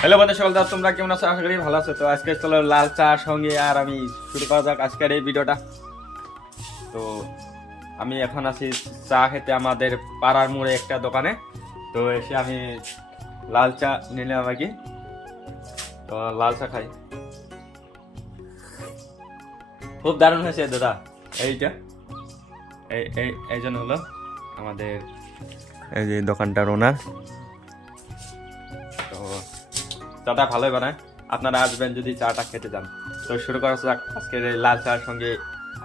Hello বন্ধু, সকল দাদা তোমরা কেমন আছো? আশা করি ভালো আছো। তো আজকে চলো লাল চা সঙ্গে আর আমি শুরু করা যাক আজকের এই ভিডিওটা। তো আমি এখন আছি চা খেতে আমাদের পাড়ার মোড়ে একটা দোকানে। তো এসে আমি লাল চা নিলাম আর কি। তো লাল চা খাই। খুব দারুণ হয়েছে দাদা, এইটা। এই এই এই জন্য হলো আমাদের এই যে দোকানটার ওনার চাটা ভালোই বানায়। আপনারা আসবেন যদি চাটা খেতে চান তো শুরু করা যাক। আজকের এই লাল চার সঙ্গে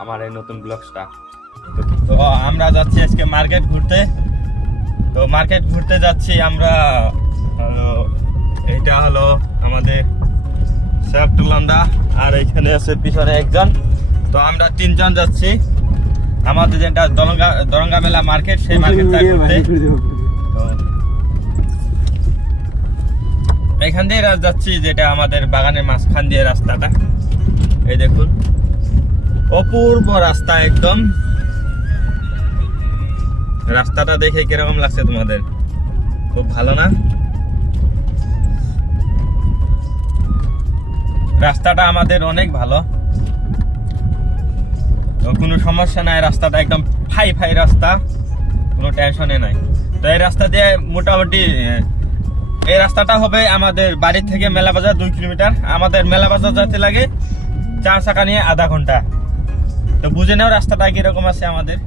আমার এই নতুন ব্লগসটা। তো আমরা যাচ্ছি আজকে মার্কেট ঘুরতে। তো মার্কেট ঘুরতে যাচ্ছি আমরা এইটা হলো আমাদের সেফটুলান্ডা আর এখানে আছে পিছনে একজন। তো আমরা তিনজন যাচ্ছি। আমাদের যেটা দরঙ্গা দরঙ্গা মেলা মার্কেট সেই মার্কেটটা ঘুরতে। তো এখান দিয়ে রাজ যাচ্ছি, যেটা আমাদের বাগানের মাঝখান দিয়ে রাস্তাটা। এই দেখুন। অপূর্ব রাস্তা একদম। রাস্তাটা দেখে কীরকম লাগছে তোমাদের? খুব ভালো না? রাস্তাটা আমাদের অনেক ভালো। কোনো সমস্যা নাই, রাস্তাটা একদম ফাই ফাই রাস্তা। কোনো টেনশনে নাই। তো এই রাস্তা দিয়ে মোটামুটি এই রাস্তাটা হবে আমাদের বাড়ি থেকে মেলা বাজার দুই কিলোমিটার। আমাদের মেলা বাজার যেতে লাগে চার চাকা নিয়ে আধা ঘণ্টা। তো বুঝে নাও রাস্তাটা কীরকম আছে আমাদের।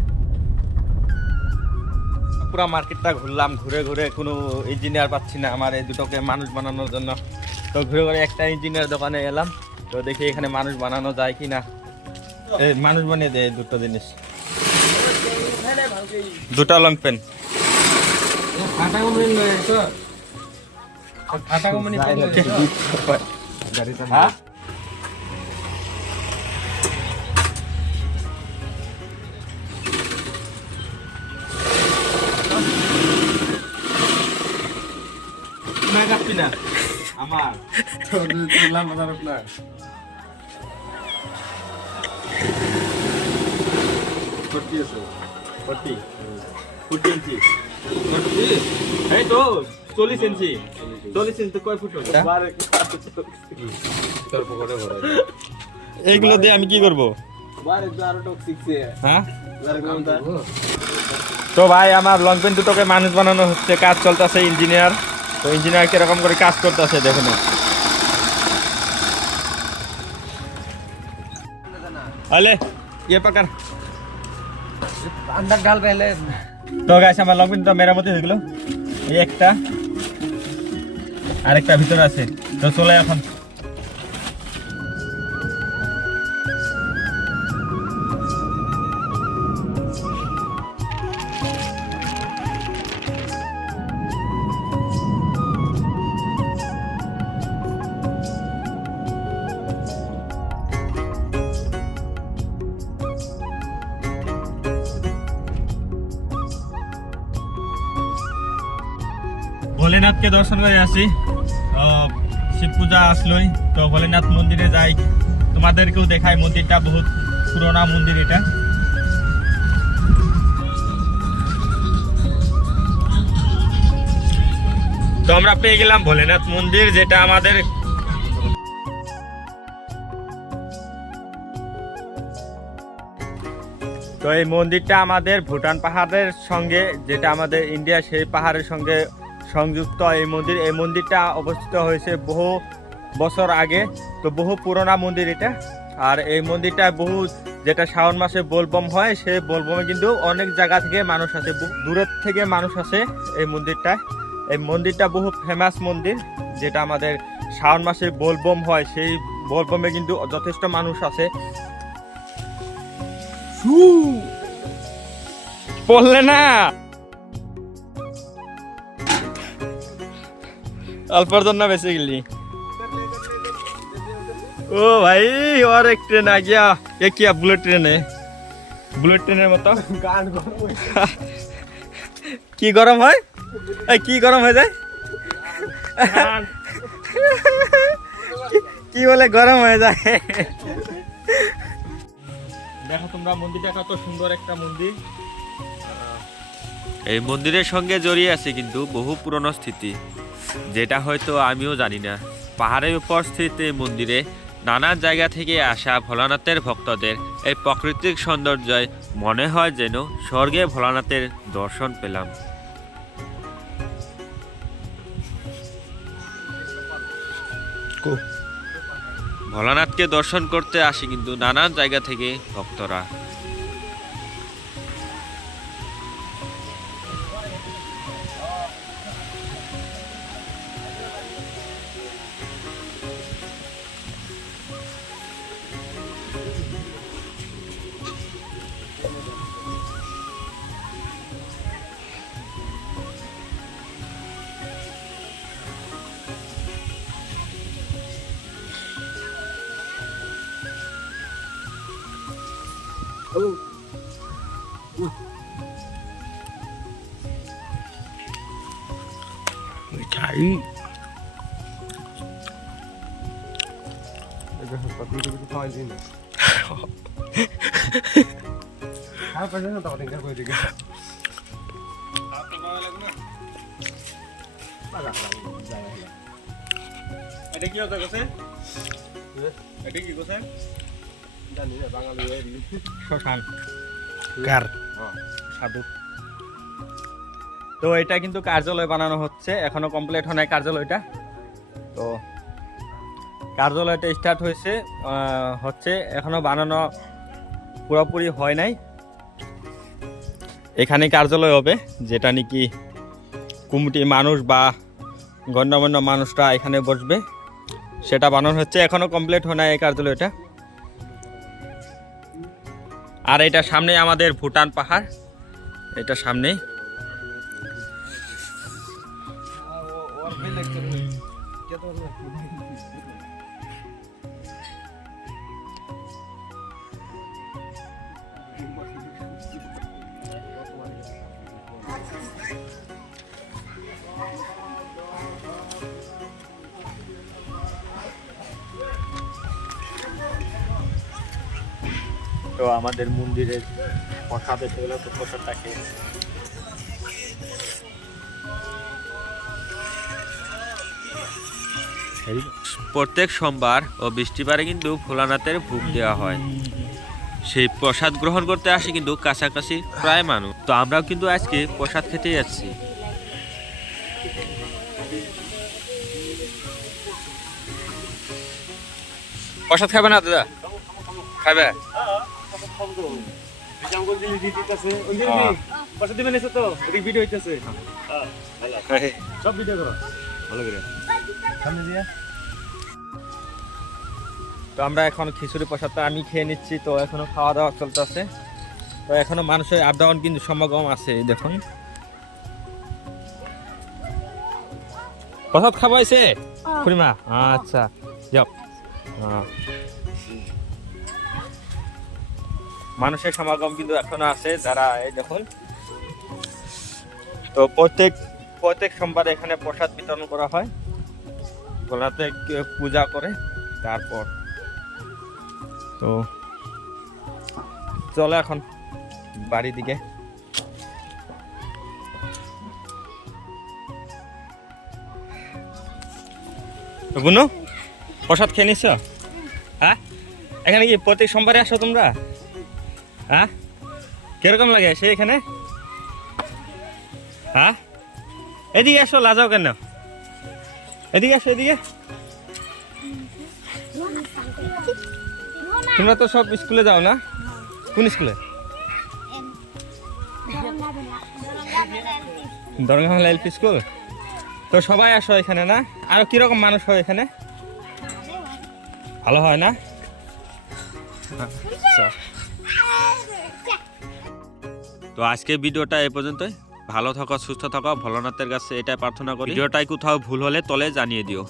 পুরো মার্কেটটা ঘুরলাম, ঘুরে ঘুরে কোনো ইঞ্জিনিয়ার পাচ্ছি না আমার, এই দুটোকে মানুষ বানানোর জন্য। তো ঘুরে ঘুরে একটা ইঞ্জিনিয়ার দোকানে এলাম, তো দেখি এখানে মানুষ বানানো যায় কি না মানুষ বানিয়ে দেয় দুটো জিনিস। দুটা লং পেন হ্যাঁ मैं কাটবি না আমার ফোর্টি ফোর্টি ইঞ্চি এই তো চল্লিশ ইঞ্চি চল্লিশ ইঞ্চি কয় ফুট হবে? এইগুলো দিয়ে আমি কি করব হ্যাঁ তো ভাই আমার লং পেন দুটোকে মানুষ বানানো হচ্ছে কাজ চলতেছে ইঞ্জিনিয়ার তো ইঞ্জিনিয়ার কিরকম করে কাজ করতেছে দেখুন আলে ये पकड़ अंदर डाल पहले তো গাইস আমার লং পেনটা মেরামতি হয়ে গেল এই একটা আরেকটা ভিতরে আছে। তো চলে এখন। ভোলেনাথকে দর্শন করে আসি। পূজা আসলোই। তো ভোলেনাথ মন্দিরে যাই। তোমাদেরকেও দেখাই, মন্দিরটা বহুত পুরোনো মন্দির এটা। তো আমরা পেয়ে গেলাম ভোলেনাথ মন্দির, যেটা আমাদের তো এই মন্দিরটা আমাদের ভুটান পাহাড়ের সঙ্গে, যেটা আমাদের ইন্ডিয়া সেই পাহাড়ের সঙ্গে সংযুক্ত এই মন্দির, এই মন্দিরটা অবস্থিত হয়েছে বহু বছর আগে, তো বহু পুরোনো মন্দির এটা। আর এই মন্দিরটা বহু যেটা শ্রাবণ মাসে বোলবম হয়, সেই বোলবমে কিন্তু অনেক জায়গা থেকে মানুষ বহু দূরের থেকে মানুষ আসে এই মন্দিরটায়। এই মন্দিরটা বহু ফেমাস মন্দির, যেটা আমাদের শ্রাবণ মাসে বোলবম হয়, সেই বোলবমে কিন্তু যথেষ্ট মানুষ আসে। পড়লে না! অল্পর জন্য বেঁচে গেলি। ও ভাই, আর এক ট্রেন আ গিয়া। এ কি বুলেট ট্রেনে বুলেট ট্রেনের মতো। কি গরম হয়? এই কি গরম হয়ে যায়? কি বলে গরম হয়ে যায়? দেখো তোমরা, মন্দিরটা কত সুন্দর একটা মন্দির। এই মন্দিরের সঙ্গে জড়িয়ে আছে কিন্তু বহু পুরনো স্থিতি। যেটা হয়তো আমিও জানি না। পাহাড়ের উপর স্থিত এই মন্দিরে নানা জায়গা থেকে আসা ভোলানাথের ভক্তদের এই প্রাকৃতিক সৌন্দর্যয় মনে হয় যেন স্বর্গে ভোলানাথের দর্শন পেলাম। ভোলানাথকে দর্শন করতে আসে কিন্তু নানান জায়গা থেকে ভক্তরা। মিঠাই এটা কি হতে গেছে এটা কি গেছে শ্মশান কার সাধু। তো এটা কিন্তু কার্যালয় বানানো হচ্ছে এখনও কমপ্লিট হয় নাই কার্যালয়টা। তো কার্যালয়টা স্টার্ট হয়েছে হচ্ছে এখনও বানানো পুরোপুরি হয় নাই। এখানে কার্যালয় হবে যেটা নাকি কুমটি মানুষ বা গণ্যমান্য মানুষরা এখানে বসবে। সেটা বানানো হচ্ছে এখনও কমপ্লিট হয় নাই এই কার্যালয়টা। আর এটা সামনে আমাদের ভুটান পাহাড়। এটা সামনে তো আমাদের মন্দিরের প্রসাদে সেগুলো তো প্রসাদটা খেয়ে প্রত্যেক সোমবার ও বৃষ্টিবারে কিন্তু ভোলানাথের ভোগ দেওয়া হয়। সেই প্রসাদ গ্রহণ করতে আসে কিন্তু কাছাকাছি প্রায় মানুষ। তো আমরাও কিন্তু আজকে প্রসাদ খেতে যাচ্ছি। প্রসাদ খাবে না দাদা? খাবে? সব ভিডিও করো। ভালো করে। সামনে দিয়া। তো আমরা এখন খিচুড়ি প্রসাদটা আমি খেয়ে নিচ্ছি তো এখনও খাওয়া দাওয়া চলতেছে। তো এখনও মানুষের আপ ডাউন কিন্তু সমাগম আছে দেখুন। প্রসাদ খাবাইছে খুড়িমা আচ্ছা যাও। মানুষের সমাগম কিন্তু এখনও আছে, যারা এই দেখুন। তো প্রত্যেক প্রত্যেক সোমবার এখানে প্রসাদ বিতরণ করা হয়। গোলাতে পূজা করে তারপর। তো চলে এখন বাড়ির দিকে। প্রসাদ খেয়ে নিচ্ছ হ্যাঁ? এখানে কি প্রত্যেক সোমবারে আসো তোমরা? হ্যাঁ? কীরকম লাগে সে এখানে? হ্যাঁ? এদিকে আসো, লাজাও কেন? এদিকে আসো, এদিকে। তোমরা তো সব স্কুলে যাও না? কোন স্কুলে? Dargah LP school? তো সবাই আসো এখানে, না? আর কীরকম মানুষ হয় এখানে? ভালো হয় না? আচ্ছা। তো আজকে ভিডিওটা এ পর্যন্তই। ভালো থাকো, সুস্থ থাকো, ভোলানাথের কাছে এটা প্রার্থনা করি। ভিডিওটাই কোথাও ভুল হলে তলে জানিয়ে দিও।